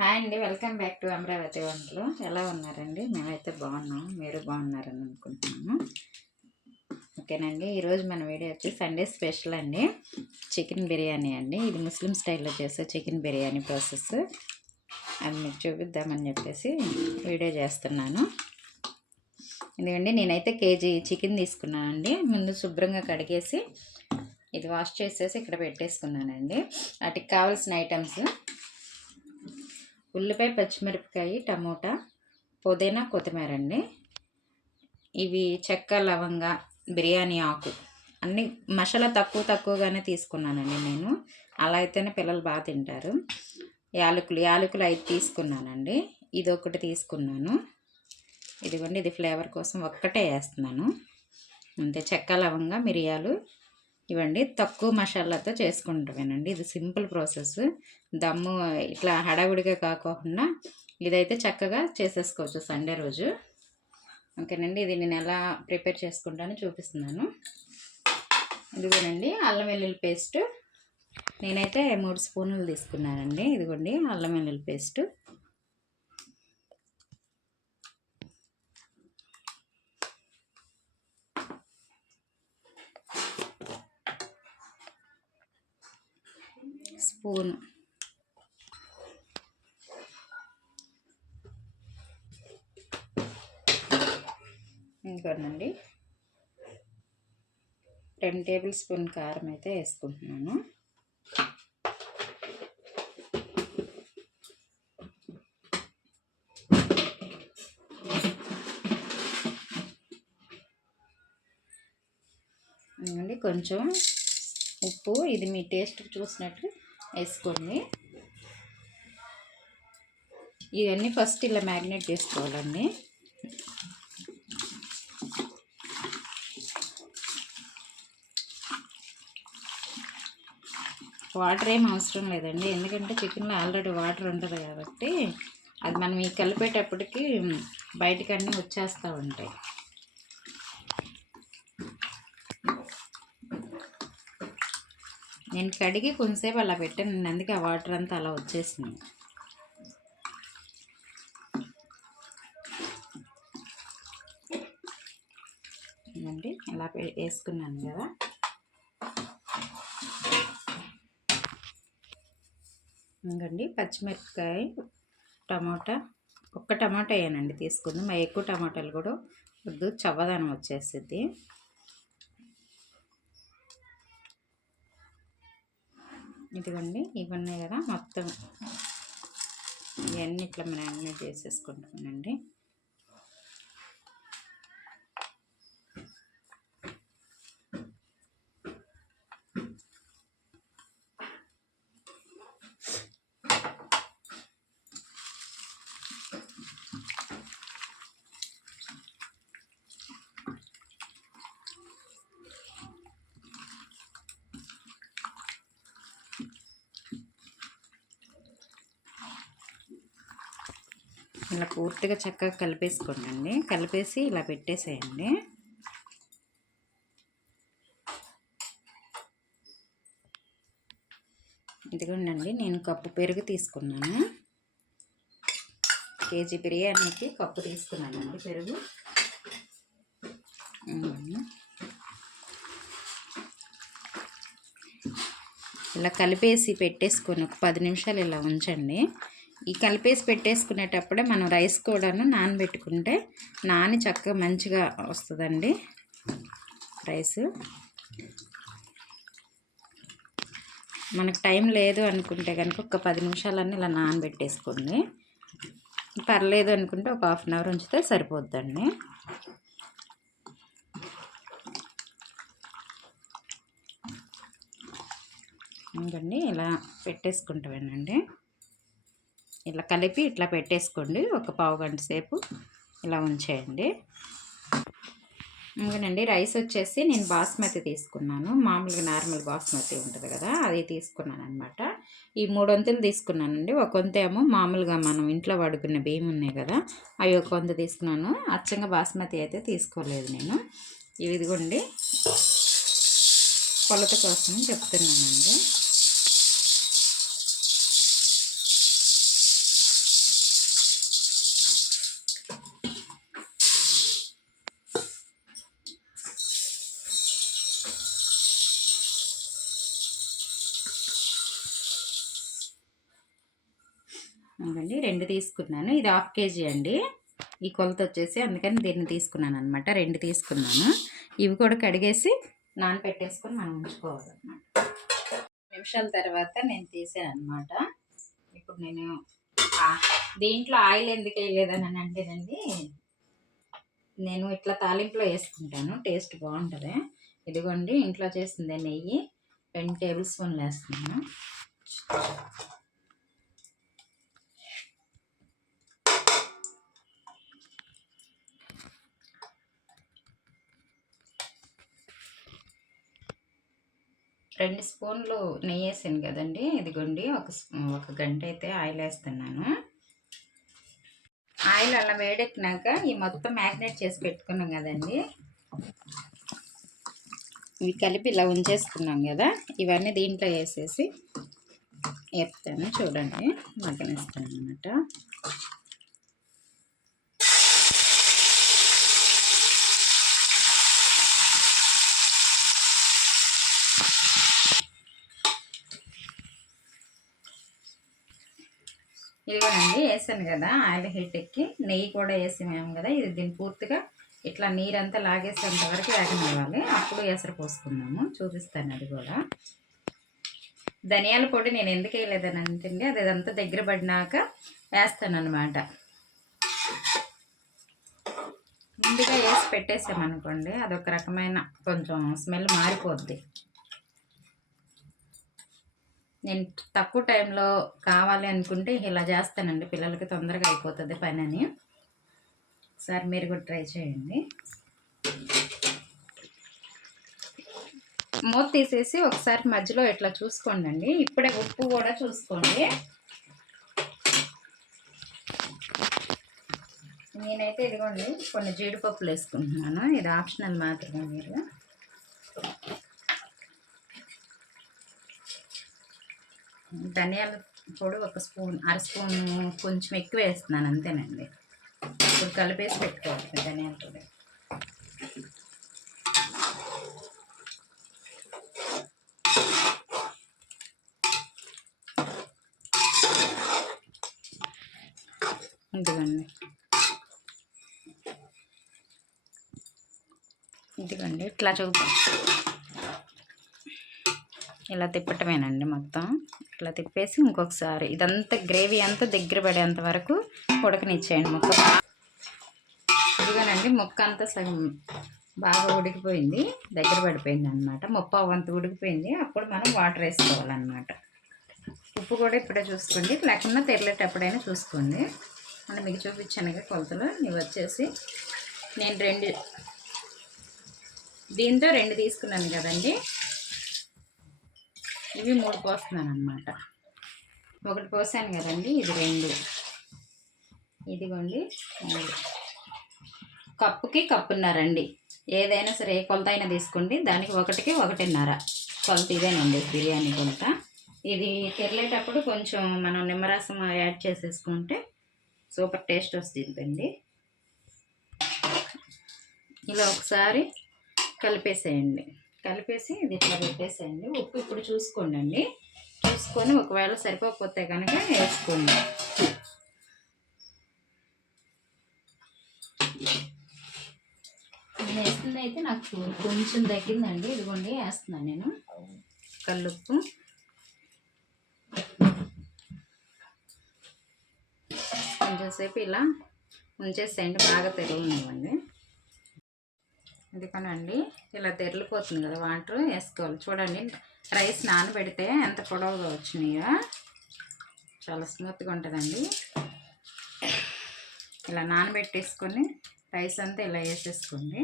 Hi అండి, welcome back to Amaravati వంటలు. ఎలా ఉన్నారండి? మేమైతే బాగున్నాం, మీరు బాగున్నారని అనుకుంటున్నాము. ఓకేనండి, ఈరోజు మన వీడియో వచ్చి సండే స్పెషల్ అండి, చికెన్ బిర్యానీ అండి. ఇది ముస్లిం స్టైల్లో చేసే చికెన్ బిర్యానీ ప్రాసెస్ అది మీకు చూపిద్దామని చెప్పేసి వీడియో చేస్తున్నాను. ఎందుకంటే నేనైతే కేజీ చికెన్ తీసుకున్నానండి. ముందు శుభ్రంగా కడిగేసి ఇది వాష్ చేసేసి ఇక్కడ పెట్టేసుకున్నానండి. వాటికి కావాల్సిన ఐటమ్స్: ఉల్లిపాయ, పచ్చిమిరపకాయ, టమోటా, పుదీనా, కొత్తిమీర అండి. ఇవి చెక్క, లవంగ, బిర్యానీ ఆకు అన్నీ మసాలా తక్కువగానే తీసుకున్నానండి నేను. అలా అయితేనే పిల్లలు బాగా తింటారు. యాలకులు 5 తీసుకున్నానండి. ఇది ఒకటి తీసుకున్నాను. ఇదిగోండి, ఇది ఫ్లేవర్ కోసం ఒక్కటే వేస్తున్నాను అంతే. చెక్క, లవంగ, మిరియాలు ఇవ్వండి. తక్కువ మసాలాతో చేసుకుంటామేనండి. ఇది సింపుల్ ప్రాసెస్. దమ్ము ఇట్లా హడావుడిగా కాకుండా ఇదైతే చక్కగా చేసేసుకోవచ్చు సండే రోజు. ఓకేనండి, ఇది నేను ఎలా ప్రిపేర్ చేసుకుంటానో చూపిస్తున్నాను. ఇదిగోనండి, అల్లం వెల్లుల్లి పేస్ట్ నేనైతే 3 స్పూన్లు తీసుకున్నానండి. ఇదిగోండి అల్లం వెల్లుల్లి పేస్ట్. స్పూన్ ఇంకోనండి 10 టేబుల్ స్పూన్ కారం అయితే వేసుకుంటున్నాను. కొంచెం ఉప్పు, ఇది మీ టేస్ట్ చూసినట్టు వేసుకోండి. ఇవన్నీ ఫస్ట్ ఇలా మ్యారినేట్ చేసుకోవాలండి. వాటర్ ఏం అవసరం లేదండి, ఎందుకంటే చికెన్లో ఆల్రెడీ వాటర్ ఉంటుంది కాబట్టి అది మనం ఈ కలిపేటప్పటికి బయటకు అన్నీ వచ్చేస్తూ ఉంటాయి. నేను కడిగి కొంతసేపు అలా పెట్టాను, అందుకే ఆ వాటర్ అంతా అలా వచ్చేసింది. ఇదండి ఇలా వేసుకున్నాను కదా. ఇంకండి పచ్చిమిరపకాయ, టమాటా, ఒక్క టమాటా వేయనండి తీసుకుంది. మా ఎక్కువ టమాటాలు కూడా వద్దు, చవ్వదనం వచ్చేస్తుంది. ఇదిగోండి, ఇవన్నీ కదా మొత్తం ఇవన్నీ ఇట్లా మ్యారినేట్ చేసేసుకుంటానండి. ఇలా పూర్తిగా చక్కగా కలిపేసుకోండి. కలిపేసి ఇలా పెట్టేసేయండి. ఇదిగోండి, నేను కప్పు పెరుగు తీసుకున్నాను. కేజీ బిర్యానీకి కప్పు తీసుకున్నానండి పెరుగు. ఇలా కలిపేసి పెట్టేసుకొని ఒక 10 నిమిషాలు ఇలా ఉంచండి. ఈ కలిపేసి పెట్టేసుకునేటప్పుడే మనం రైస్ కూడాను నానబెట్టుకుంటే నాని చక్కగా మంచిగా వస్తుందండి రైస్. మనకు టైం లేదు అనుకుంటే కనుక ఒక 10 నిమిషాలన్నీ ఇలా నానబెట్టేసుకోండి. పర్లేదు అనుకుంటే ఒక 1/2 అవర్ ఉంచితే సరిపోద్దండి. ఇంకండి ఇలా పెట్టేసుకుంటామేనండి. ఇలా కలిపి ఇట్లా పెట్టేసుకోండి. ఒక పావు గంట సేపు ఇలా ఉంచేయండి. ఇంకనండి, రైస్ వచ్చేసి నేను బాస్మతి తీసుకున్నాను. మామూలుగా నార్మల్ బాస్మతి ఉంటుంది కదా, అది తీసుకున్నాను అనమాట. ఈ 3 వంతులు తీసుకున్నానండి. ఒక వంతు ఏమో మామూలుగా మనం ఇంట్లో వాడుకునే బియ్యం ఉన్నాయి కదా, అవి ఒక వంతు తీసుకున్నాను. అచ్చంగా బాస్మతి అయితే తీసుకోలేదు నేను. ఇదిగోండి, కొలత కోసం చెప్తున్నానండి. అవునండి 2 తీసుకున్నాను. ఇది 1/2 కేజీ అండి ఈ కొలత వచ్చేసి, అందుకని దీన్ని తీసుకున్నాను అనమాట. 2 తీసుకున్నాను. ఇవి కూడా కడిగేసి నానబెట్టేసుకొని మనం ఉంచుకోవాలన్నమాట. నిమిషాల తర్వాత నేను తీసాను అనమాట. ఇప్పుడు నేను దీంట్లో ఆయిల్ ఎందుకు వేయలేదని అంటేనండి, నేను ఇట్లా తాలింపులో వేసుకుంటాను, టేస్ట్ బాగుంటుంది. ఇదిగోండి ఇంట్లో చేసిందే నెయ్యి 2 టేబుల్ స్పూన్లు వేస్తున్నాను. రెండు స్పూన్లు నెయ్యి వేసాను కదండి. ఇదిగోండి ఒక గంట అయితే ఆయిల్ వేస్తున్నాను. ఆయిల్ అలా వేడెక్కినాక ఈ మొత్తం మ్యాగ్నేట్ చేసి పెట్టుకున్నాం కదండి, ఇవి కలిపి ఇలా ఉంచేసుకున్నాం కదా, ఇవన్నీ దీంట్లో వేసేసి వేపుతాను. చూడండి మగ్గనిస్తాను అన్నమాట. ఇదిగోనండి వేసాను కదా, ఆయిల్ హీట్ ఎక్కి నెయ్యి కూడా వేసాము కదా, ఇది దీన్ని పూర్తిగా ఇట్లా నీరంతా లాగేసేంత వరకు వేగనివ్వాలి. అప్పుడు ఎసరు పోసుకున్నాము, చూపిస్తాను అది కూడా. ధనియాల పొడి నేను ఎందుకు వేయలేదని అంటే, అది అదంతా దగ్గర పడినాక వేస్తాను అనమాట. ముందుగా వేసి పెట్టేసామనుకోండి అదొక రకమైన కొంచెం స్మెల్ మారిపోద్ది. నేను తక్కువ టైంలో కావాలి అనుకుంటే ఇలా చేస్తానండి, పిల్లలకి తొందరగా అయిపోతుంది పని అని. ఒకసారి మీరు కూడా ట్రై చేయండి. మూత తీసేసి ఒకసారి మధ్యలో ఇట్లా చూసుకోండి. ఇప్పుడే ఉప్పు కూడా చూసుకోండి. నేనైతే ఇదిగోండి కొన్ని జీడిపప్పులు వేసుకుంటున్నాను, ఇది ఆప్షనల్ మాత్రమే. మీరు ధనియాల పొడి ఒక స్పూన్, అర స్పూన్ కొంచెం ఎక్కువ వేస్తున్నాను అంతేనండి. ఇప్పుడు కలిపేసి పెట్టుకోవాలి ధనియాల పొడి. ఇదిగోండి ఇట్లా చూద్దాం, ఇలా తిప్పటమేనండి. మొత్తం ఇట్లా తిప్పేసి ఇంకొకసారి ఇదంతా గ్రేవీ అంతా దగ్గర పడేంత వరకు ఉడకనిచ్చేయండి ముక్క. ఇదిగోనండి ముక్క అంతా సగం బాగా ఉడికిపోయింది, దగ్గర పడిపోయింది అనమాట. 30 వంతు ఉడికిపోయింది. అప్పుడు మనం వాటర్ వేసుకోవాలన్నమాట. ఉప్పు కూడా ఇప్పుడే చూసుకోండి, లేకుండా తెరలేటప్పుడైనా చూసుకోండి. అని మీకు చూపించాను కొలతలు. ఇవి వచ్చేసి నేను దీంతో 2 తీసుకున్నాను కదండి, ఇవి 3 పోస్తున్నాను అనమాట. 1 పోసాను కదండి, ఇది 2, ఇదిగోండి 3. కప్పుకి కప్పున్నారండి. ఏదైనా సరే ఏ కొలత అయినా తీసుకోండి, దానికి 1కి 1.5 కొలత ఇదేనండి బిర్యానీ కొలత. ఇది తెరలేటప్పుడు కొంచెం మనం నిమ్మరసం యాడ్ చేసేసుకుంటే సూపర్ టేస్ట్ వస్తుందండి. ఇలా ఒకసారి కలిపేసేయండి. కలిపేసి ఇది ఇట్లా పెట్టేసేయండి. ఉప్పు ఇప్పుడు చూసుకోండి, చూసుకొని ఒకవేళ సరిపోకపోతే కనుక వేసుకోండి. నేను వేస్తుంది అయితే నాకు కొంచెం తగ్గిందండి. ఇదిగోండి వేస్తున్నాను నేను కల్లుప్పు. కొంచెంసేపు ఇలా ఉంచేసేయండి, బాగా తెరవనివ్వండి. ఎందుకనండి ఇలా తెరలిపోతుంది కదా, వాటర్ వేసుకోవాలి. చూడండి రైస్ నానబెడితే ఎంత పొడవుగా వచ్చినాయో, చాలా స్మూత్గా ఉంటుందండి. ఇలా నానబెట్టేసుకొని రైస్ అంతా ఇలా వేసేసుకోండి.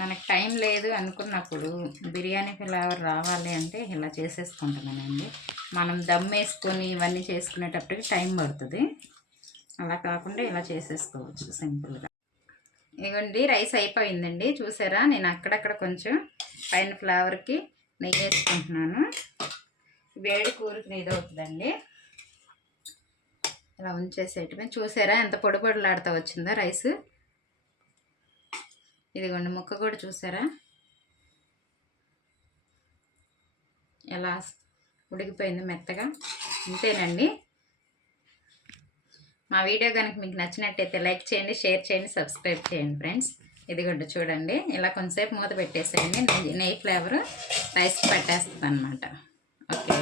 మనకు టైం లేదు అనుకున్నప్పుడు బిర్యానీ ఫ్లేవర్ రావాలి అంటే ఇలా చేసేసుకుంటామనండి. మనం దమ్ వేసుకొని ఇవన్నీ చేసుకునేటప్పటికి టైం పడుతుంది. అలా కాకుండా ఇలా చేసేసుకోవచ్చు సింపుల్గా. ఇవ్వండి రైస్ అయిపోయిందండి, చూసారా. నేను అక్కడక్కడ కొంచెం పైన ఫ్లేవర్కి నెయ్యి వేసుకుంటున్నాను. వేడి కూరకి నెయ్యి అవుతుందండి. ఇలా ఉంచేసేయటమే. చూసారా ఎంత పొడి పొడిలాడుతూ వచ్చిందో రైస్. ఇదిగోండి ముక్క కూడా చూసారా ఎలా ఉడికిపోయింది మెత్తగా. ఇంతేనండి. మా వీడియో కనుక మీకు నచ్చినట్టయితే లైక్ చేయండి, షేర్ చేయండి, సబ్స్క్రైబ్ చేయండి ఫ్రెండ్స్. ఇదిగోండి చూడండి, ఇలా కొంతసేపు మూత పెట్టేసేయండి. నెయ్యి ఫ్లేవర్ రైస్కి పట్టేస్తుంది అనమాట. ఓకే.